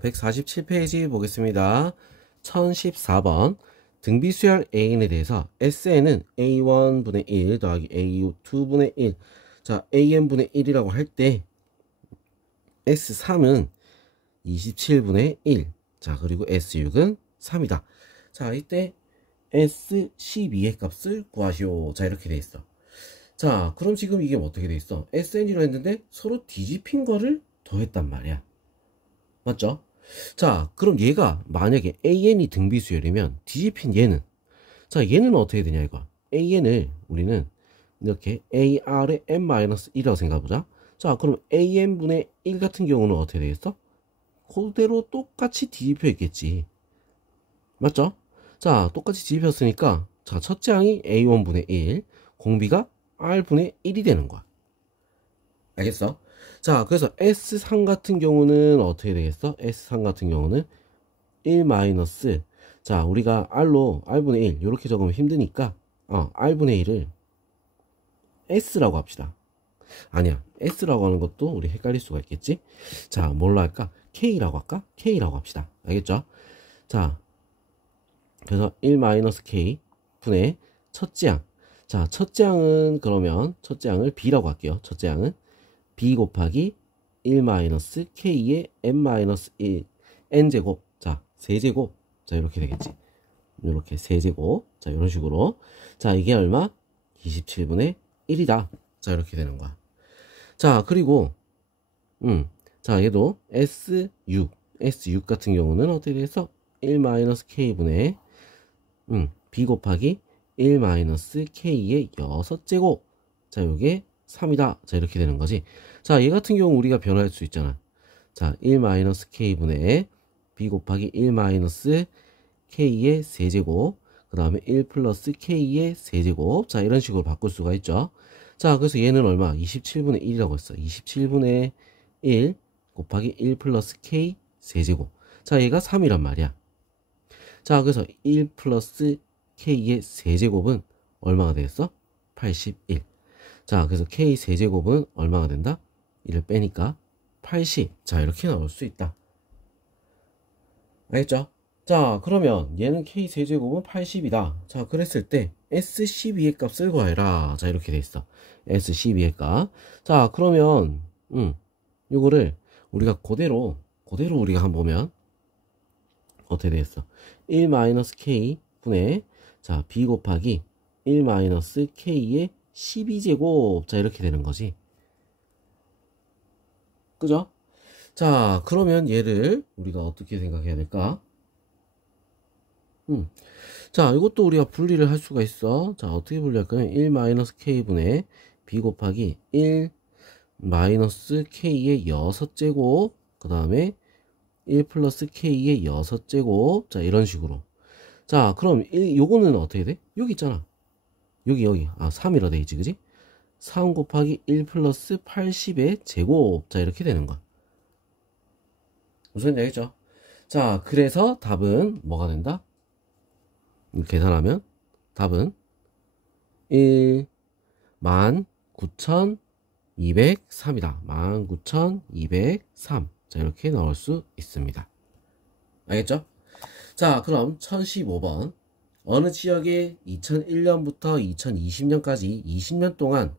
147페이지 보겠습니다. 1014번 등비수열 AN에 대해서 SN은 A1분의 1 더하기 A2분의 1 자 AN분의 1이라고 할 때 S3은 27분의 1 자 그리고 S6은 3이다. 자 이때 S12의 값을 구하시오. 자 이렇게 돼 있어. 자 그럼 지금 이게 어떻게 돼 있어? SN이라고 했는데 서로 뒤집힌 거를 더했단 말이야. 맞죠? 자 그럼 얘가 만약에 AN이 등비수열이면 뒤집힌 얘는 자 얘는 어떻게 되냐 이거 AN을 우리는 이렇게 AR의 n-1이라고 생각해보자. 자 그럼 AN분의 1 같은 경우는 어떻게 되겠어? 그대로 똑같이 뒤집혀 있겠지. 맞죠? 자 똑같이 뒤집혔으니까 자 첫째 항이 A1분의 1 공비가 R분의 1이 되는 거야. 알겠어? 자 그래서 S3 같은 경우는 어떻게 되겠어? S3 같은 경우는 1 마이너스 자 우리가 R분의 1 이렇게 적으면 힘드니까 R분의 1을 S라고 합시다. 아니야 S라고 하는 것도 우리 헷갈릴 수가 있겠지. 자 뭘로 할까? K라고 할까? K라고 합시다. 알겠죠? 자 그래서 1 마이너스 K 분의 첫째 항. 자 첫째 항은 그러면 첫째 항을 B라고 할게요. 첫째 항은 B 곱하기 1 마이너스 K의 n-1 n제곱 자 세제곱 자 이렇게 되겠지. 이렇게 세제곱 자 이런 식으로 자 이게 얼마? 27분의 1이다. 자 이렇게 되는 거야. 자 그리고 자 얘도 S6 같은 경우는 어떻게 돼서 1 마이너스 K분의 B 곱하기 1 마이너스 K의 6제곱 자 요게 3이다. 자 이렇게 되는 거지. 자 얘 같은 경우 우리가 변화할 수 있잖아. 자 1 마이너스 K분의 B 곱하기 1 마이너스 K의 세제곱 그 다음에 1 플러스 K의 세제곱 자 이런 식으로 바꿀 수가 있죠. 자 그래서 얘는 얼마? 27분의 1이라고 했어. 27분의 1 곱하기 1 플러스 K 세제곱 자 얘가 3이란 말이야. 자 그래서 1 플러스 K의 세제곱은 얼마가 되겠어? 81 자 그래서 K 세제곱은 얼마가 된다? 1을 빼니까 80 자 이렇게 나올 수 있다. 알겠죠? 자 그러면 얘는 K 세제곱은 80이다. 자 그랬을 때 S12의 값을 구해라. 자 이렇게 돼 있어. S12의 값. 자 그러면 요거를 우리가 그대로 우리가 한번 보면 어떻게 되겠어? 1 마이너스 K 분의 자 B 곱하기 1 마이너스 K의 12제곱 자 이렇게 되는 거지. 그죠? 자 그러면 얘를 우리가 어떻게 생각해야 될까? 자 이것도 우리가 분리를 할 수가 있어. 자 어떻게 분리할까요? 1 마이너스 K분의 B 곱하기 1 마이너스 K의 6제곱 그 다음에 1 플러스 K의 6제곱 자 이런 식으로. 자 그럼 요거는 어떻게 돼? 여기 있잖아. 여기 3이라 돼 있지 그지? 3 곱하기 1 플러스 80의 제곱 자 이렇게 되는 거야. 무슨 얘기죠? 자 그래서 답은 뭐가 된다? 계산하면 답은 19,203이다. 19,203 자 이렇게 나올 수 있습니다. 알겠죠? 자 그럼 1015번 어느 지역에 2001년부터 2020년까지 20년 동안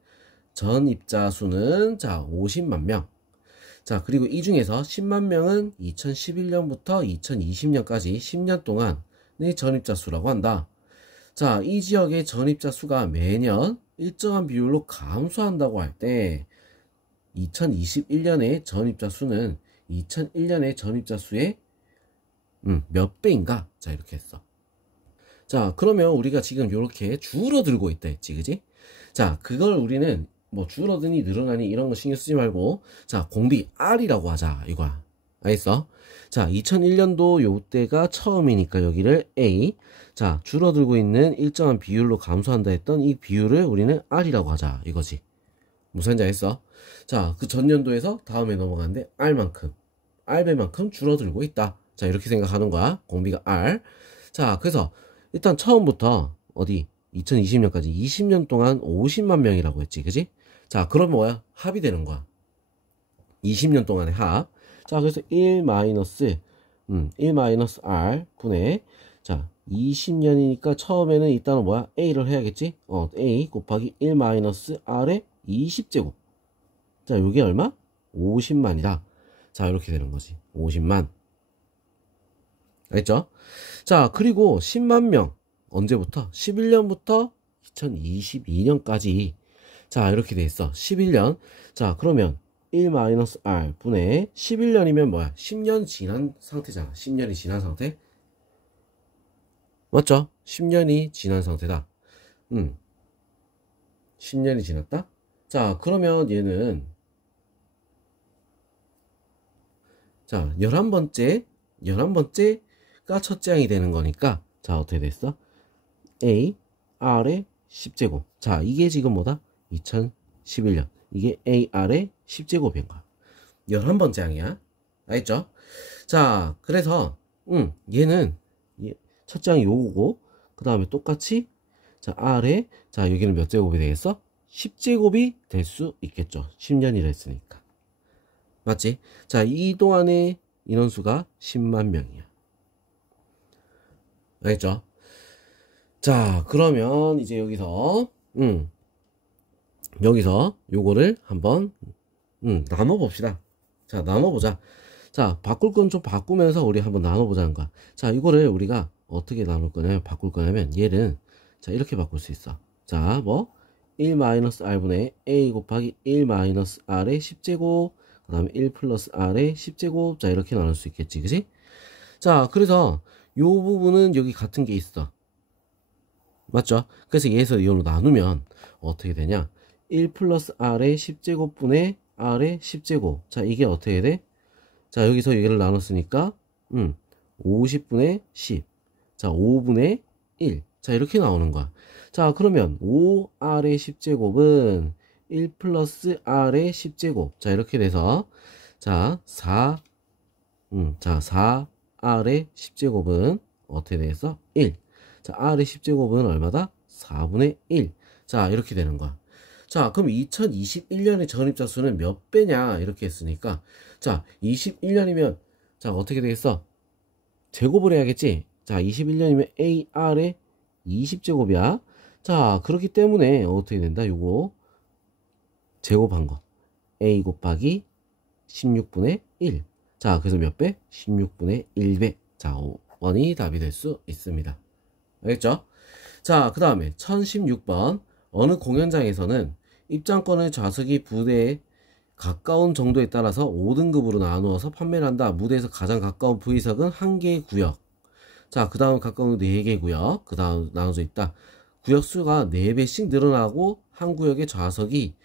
전입자 수는 자 50만 명. 자 그리고 이 중에서 10만 명은 2011년부터 2020년까지 10년 동안의 전입자 수라고 한다. 자 이 지역의 전입자 수가 매년 일정한 비율로 감소한다고 할 때 2021년의 전입자 수는 2001년의 전입자 수의 몇 배인가? 자 이렇게 했어. 자 그러면 우리가 지금 이렇게 줄어들고 있다 했지 그지? 자 그걸 우리는 뭐 줄어드니 늘어나니 이런 거 신경 쓰지 말고 자 공비 R이라고 하자 이거야. 알겠어? 자 2001년도 요때가 처음이니까 여기를 A 자 줄어들고 있는 일정한 비율로 감소한다 했던 이 비율을 우리는 R이라고 하자 이거지. 무슨지 알겠어? 자 그 전년도에서 다음에 넘어가는데 R배만큼 줄어들고 있다. 자 이렇게 생각하는 거야. 공비가 R. 자 그래서 일단 처음부터 어디 2020년까지 20년 동안 50만 명이라고 했지 그지? 자 그럼 뭐야? 합이 되는 거야. 20년 동안의 합. 자, 그래서 1 마이너스 1 마이너스 r 분의 자 20년이니까 처음에는 일단은 뭐야? a를 해야겠지? a 곱하기 1 마이너스 r의 20제곱. 자, 요게 얼마? 50만이다. 자, 이렇게 되는 거지. 50만. 알겠죠? 자, 그리고 10만 명. 언제부터? 11년부터 2022년까지. 자, 이렇게 돼 있어. 11년. 자, 그러면 1-r 분의 11년이면 뭐야? 10년 지난 상태잖아. 10년이 지난 상태. 맞죠? 10년이 지난 상태다. 10년이 지났다? 자, 그러면 얘는 자, 11번째가 첫째 항이 되는 거니까 자, 어떻게 됐어? A, R의 10제곱. 자, 이게 지금 뭐다? 2011년. 이게 A, R의 10제곱인 거야. 11번째 항이야. 알겠죠? 자, 그래서 얘는 첫째 항이 요거고 그 다음에 똑같이 자, R의 자, 여기는 몇 제곱이 되겠어? 10제곱이 될 수 있겠죠. 10년이라 했으니까. 맞지? 자, 이 동안의 인원수가 10만 명이야. 알겠죠? 자, 그러면 이제 여기서 요거를 한번 나눠봅시다. 자, 나눠보자. 자, 바꿀 건 좀 바꾸면서 우리 한번 나눠보자는 거야. 자, 이거를 우리가 어떻게 나눌 거냐면, 바꿀 거냐면 얘는 자, 이렇게 바꿀 수 있어. 자, 뭐 1-r분의 a 곱하기 1-r의 10제곱 그 다음에 1 플러스 r의 10제곱 자, 이렇게 나눌 수 있겠지, 그지? 자, 그래서 요 부분은 여기 같은 게 있어. 맞죠? 그래서 얘에서 이걸로 나누면 어떻게 되냐? 1 플러스 r의 10제곱분의 r의 10제곱. 자, 이게 어떻게 돼? 자, 여기서 얘를 나눴으니까 50분의 10. 자, 5분의 1. 자, 이렇게 나오는 거야. 자, 그러면 5r의 10제곱은 1 플러스 r의 10제곱. 자, 이렇게 돼서 자, 4r의 10제곱은 어떻게 되겠어? 1. 자, r의 10제곱은 얼마다? 4분의 1. 자, 이렇게 되는 거야. 자, 그럼 2021년의 전입자 수는 몇 배냐? 이렇게 했으니까 자, 21년이면 자, 어떻게 되겠어? 제곱을 해야겠지? 자, 21년이면 AR의 20제곱이야. 자, 그렇기 때문에 어떻게 된다? 요거 제곱한 거 A 곱하기 16분의 1. 자, 그래서 몇 배? 16분의 1배. 자, 5번이 답이 될 수 있습니다. 알겠죠? 자, 그 다음에 1016번 어느 공연장에서는 입장권을 좌석이 부대에 가까운 정도에 따라서 5등급으로 나누어서 판매를 한다. 무대에서 가장 가까운 V석은 1개의 구역. 자, 그 다음 가까운 4개 구역. 그 다음 나눠져 있다. 구역 수가 4배씩 늘어나고 한 구역의 좌석이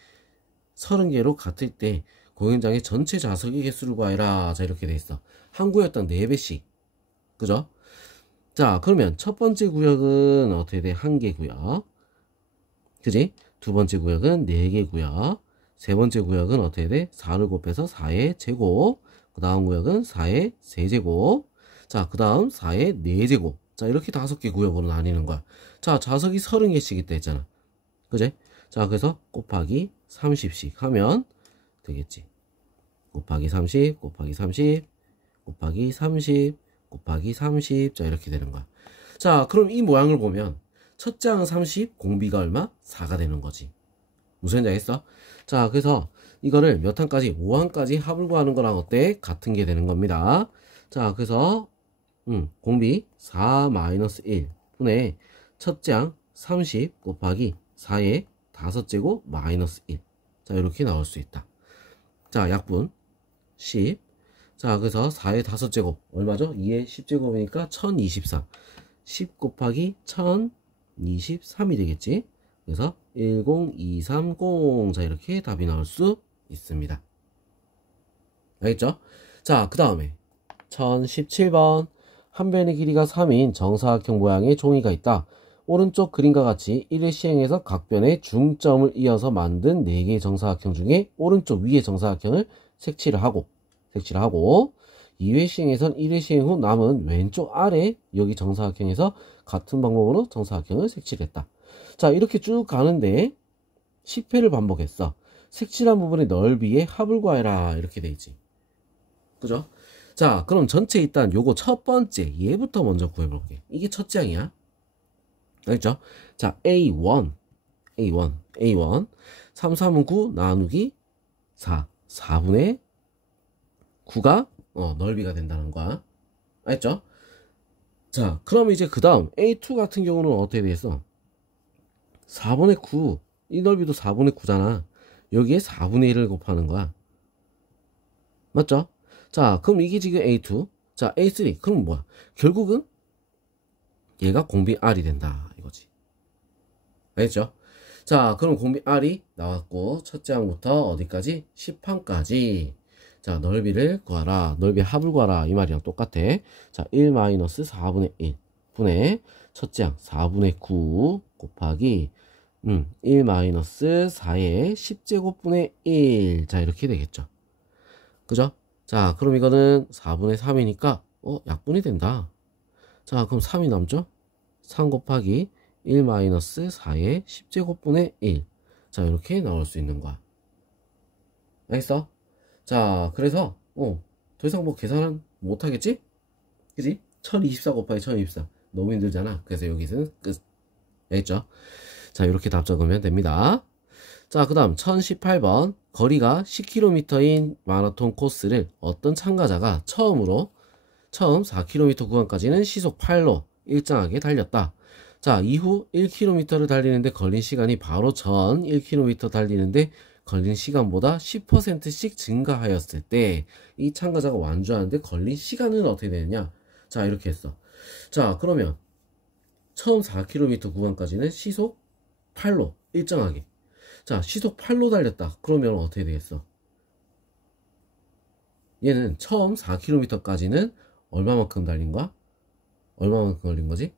30개로 같을 때 공연장의 전체 좌석의 개수를 구하여라. 자, 이렇게 돼 있어. 한 구역당 4배씩. 그죠? 자, 그러면 첫 번째 구역은 어떻게 돼? 1개 구역. 그지? 두 번째 구역은 4개 구역. 세 번째 구역은 어떻게 돼? 4를 곱해서 4의 제곱. 그 다음 구역은 4의 세제곱. 자, 그 다음 4의 4제곱. 자, 이렇게 5개 구역으로 나뉘는 거야. 자, 좌석이 30개씩 있다 했잖아. 그지? 자, 그래서 곱하기 30씩 하면 되겠지. 곱하기 30, 곱하기 30, 곱하기 30, 곱하기 30. 자, 이렇게 되는 거야. 자, 그럼 이 모양을 보면 첫째 항은 30, 공비가 얼마? 4가 되는 거지. 무슨 얘기 알겠어? 자, 그래서 이거를 몇 항까지? 5항까지 합을 구하는 거랑 어때? 같은 게 되는 겁니다. 자, 그래서 공비 4-1 분의 첫째 항 30 곱하기 4의 5제곱 마이너스 1. 자, 이렇게 나올 수 있다. 자, 약분 10. 자, 그래서 4의 5제곱 얼마죠? 2의 10제곱이니까 1023. 10 곱하기 1023이 되겠지? 그래서 10230. 자, 이렇게 답이 나올 수 있습니다. 알겠죠? 자, 그 다음에 1017번 한 변의 길이가 3인 정사각형 모양의 종이가 있다. 오른쪽 그림과 같이 1회 시행에서 각 변의 중점을 이어서 만든 4개의 정사각형 중에 오른쪽 위의 정사각형을 색칠을 하고 2회 시행에선 1회 시행 후 남은 왼쪽 아래 여기 정사각형에서 같은 방법으로 정사각형을 색칠했다. 자, 이렇게 쭉 가는데 10회를 반복했어. 색칠한 부분의 넓이의 합을 구하여라. 이렇게 돼 있지. 그죠? 자, 그럼 전체 일단 요거 첫 번째 얘부터 먼저 구해볼게. 이게 첫째 항이야. 알겠죠? 자, A1 3, 3은 9 나누기 4분의 9가 넓이가 된다는 거야. 알겠죠? 자, 그럼 이제 그 다음 A2 같은 경우는 어떻게 되겠어? 4분의 9, 이 넓이도 4분의 9잖아. 여기에 4분의 1을 곱하는 거야. 맞죠? 자, 그럼 이게 지금 A2. 자, A3. 그럼 뭐야? 결국은 얘가 공비 R이 된다. 이거지. 알겠죠? 자, 그럼 공비 R이 나왔고, 첫째 항부터 어디까지? 10항까지. 자, 넓이를 구하라. 넓이 합을 구하라. 이 말이랑 똑같아. 자, 1-4분의 1 분의 첫째 항 4분의 9 곱하기 1-4의 10제곱분의 1. 자, 이렇게 되겠죠. 그죠? 자, 그럼 이거는 4분의 3이니까 약분이 된다. 자, 그럼 3이 남죠? 3 곱하기 1-4의 10제곱분의 1. 자, 이렇게 나올 수 있는 거야. 알겠어? 자, 그래서 더 이상 뭐 계산은 못 하겠지? 그지? 1024 곱하기 1024 너무 힘들잖아. 그래서 여기서는 끝. 알겠죠? 자, 이렇게 답 적으면 됩니다. 자, 그 다음 1018번. 거리가 10km인 마라톤 코스를 어떤 참가자가 처음 4km 구간까지는 시속 8로 일정하게 달렸다. 자, 이후 1km를 달리는데 걸린 시간이 바로 전 1km 달리는데 걸린 시간보다 10%씩 증가하였을 때 이 참가자가 완주하는데 걸린 시간은 어떻게 되느냐? 자, 이렇게 했어. 자, 그러면 처음 4km 구간까지는 시속 8로 일정하게. 자, 시속 8로 달렸다. 그러면 어떻게 되겠어? 얘는 처음 4km까지는 얼마만큼 달린 거야? 얼마만큼 걸린 거지?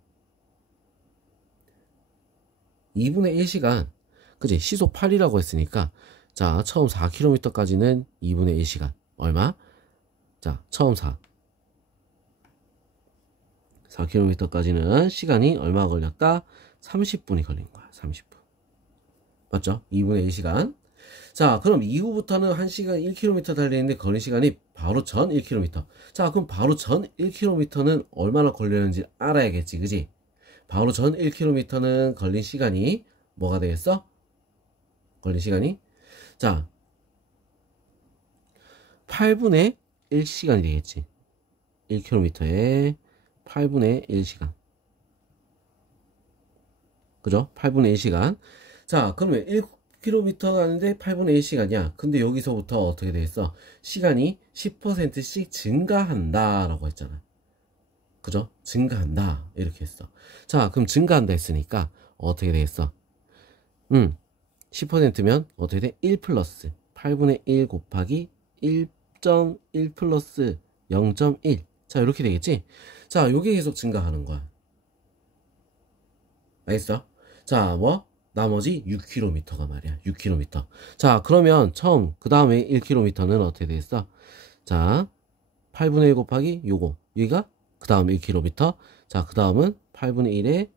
2분의 1시간. 그지? 시속 8이라고 했으니까 자, 처음 4km까지는 2분의 1시간. 얼마? 자, 처음 4km까지는 시간이 얼마 걸렸다? 30분이 걸린 거야. 30분. 맞죠? 2분의 1시간. 자, 그럼 이후부터는 1시간 1km 달리는데 걸린 시간이 바로 전 1km. 자, 그럼 바로 전 1km는 얼마나 걸렸는지 알아야겠지. 그지? 바로 전 1km는 걸린 시간이 뭐가 되겠어? 걸린 시간이? 자, 8분의 1시간이 되겠지. 1km에 8분의 1시간. 그죠? 8분의 1시간. 자, 그러면 1km 가는데 8분의 1시간이야. 근데 여기서부터 어떻게 되겠어? 시간이 10%씩 증가한다 라고 했잖아. 그죠? 증가한다. 이렇게 했어. 자, 그럼 증가한다 했으니까 어떻게 되겠어? 10%면 어떻게 돼? 1 플러스 8분의 1 곱하기 1.1 플러스 0.1. 자, 이렇게 되겠지? 자, 요게 계속 증가하는 거야. 알겠어? 자, 뭐? 나머지 6km가 말이야. 6km. 자, 그러면 처음 그 다음에 1km는 어떻게 되겠어? 자, 8분의 1 곱하기 요거. 여기가 그 다음 1km. 자, 그 다음은 8분의 1에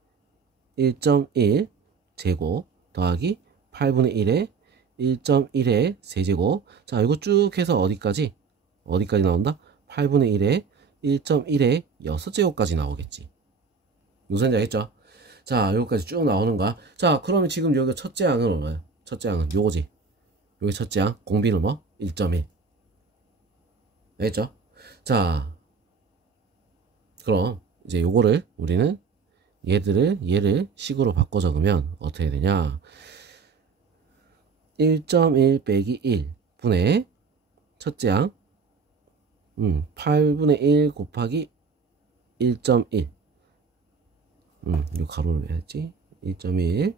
1.1 제곱 더하기 8분의 1에 1.1의 세제곱. 자, 이거 쭉 해서 어디까지 나온다? 8분의 1에 1.1의 6제곱까지 나오겠지. 무슨 얘기했죠? 자, 여기까지 쭉 나오는 거야. 자, 그러면 지금 여기 첫째 항은 얼마야? 첫째 항은 요거지. 여기 첫째 항 공비는 뭐? 1.1. 알겠죠? 자, 그럼 이제 요거를 우리는 얘를 식으로 바꿔 적으면 어떻게 되냐? 1.1 빼기 1 분의 첫째 항 8분의 1 곱하기 1.1. 요 가로를 해야지. 1.1.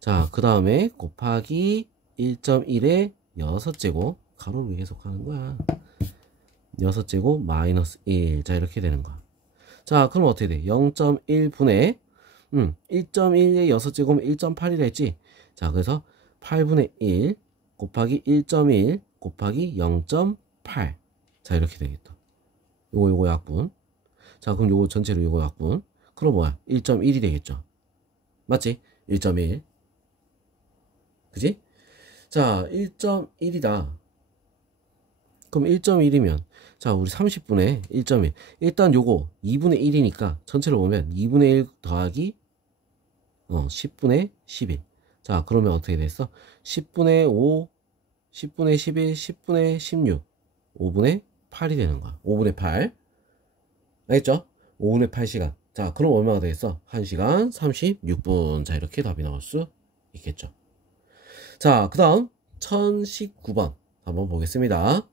자, 그 다음에 곱하기 1.1의 6제곱. 가로를 계속 하는 거야. 6제곱 마이너스 1. 자, 이렇게 되는 거야. 자, 그럼 어떻게 돼? 0.1분의 1.1의 6제곱은 1.8이라 했지? 자, 그래서 8분의 1 곱하기 1.1 곱하기 0.8. 자, 이렇게 되겠다. 요거 약분. 자, 그럼 요거 전체로 요거 약분. 그럼 뭐야? 1.1이 되겠죠. 맞지? 1.1. 그지? 자, 1.1이다. 그럼 1.1이면 자 우리 30분의 1.1 일단 요거 2분의 1이니까 전체를 보면 2분의 1 더하기 10분의 11. 자 그러면 어떻게 됐어? 10분의 5 10분의 11 10분의 16 5분의 8이 되는 거야. 5분의 8 알겠죠? 5분의 8시간. 자 그럼 얼마가 되겠어? 1시간 36분. 자 이렇게 답이 나올 수 있겠죠. 자 그 다음 1019번 한번 보겠습니다.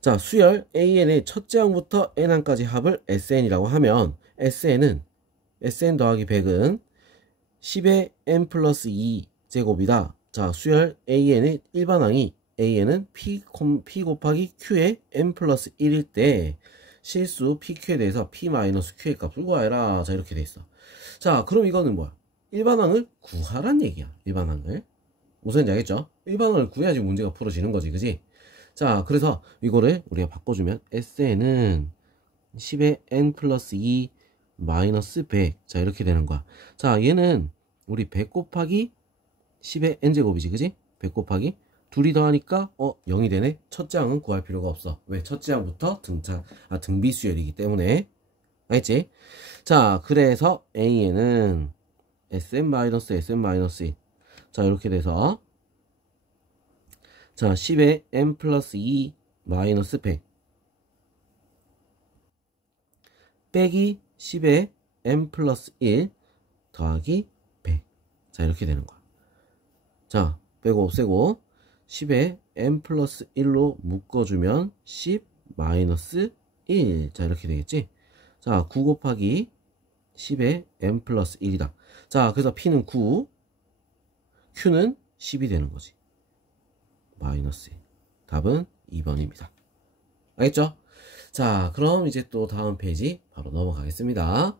자 수열 AN의 첫째 항부터 N항까지 합을 SN이라고 하면 SN 더하기 100은 10의 N 플러스 2 제곱이다. 자 수열 AN의 일반항이 AN은 P 곱하기 Q의 N 플러스 1일 때 실수 PQ에 대해서 P 마이너스 Q의 값을 구하여라. 자 이렇게 돼 있어. 자 그럼 이거는 뭐야? 일반항을 구하란 얘기야. 일반항을 무슨 얘기 알겠죠? 일반항을 구해야지 문제가 풀어지는 거지, 그지? 자 그래서 이거를 우리가 바꿔주면 SN은 10의 N 플러스 2 마이너스 100. 자 이렇게 되는 거야. 자 얘는 우리 100 곱하기 10의 N제곱이지, 그지? 100 곱하기 둘이 더하니까 0이 되네. 첫째 항은 구할 필요가 없어. 왜? 첫째 항부터 등비수열이기 때문에. 알겠지? 자 그래서 AN은 SM-SM-1. 자 이렇게 돼서 자 10의 N 플러스 2 마이너스 100 빼기 10의 N 플러스 1 더하기 100. 자 이렇게 되는 거야. 자 빼고 없애고 10의 N 플러스 1로 묶어주면 10 마이너스 1. 자 이렇게 되겠지. 자 9 곱하기 10의 N 플러스 1이다. 자 그래서 P는 9 Q는 10이 되는 거지. 마이너스 1. 답은 2번입니다. 알겠죠? 자 그럼 이제 또 다음 페이지 바로 넘어가겠습니다.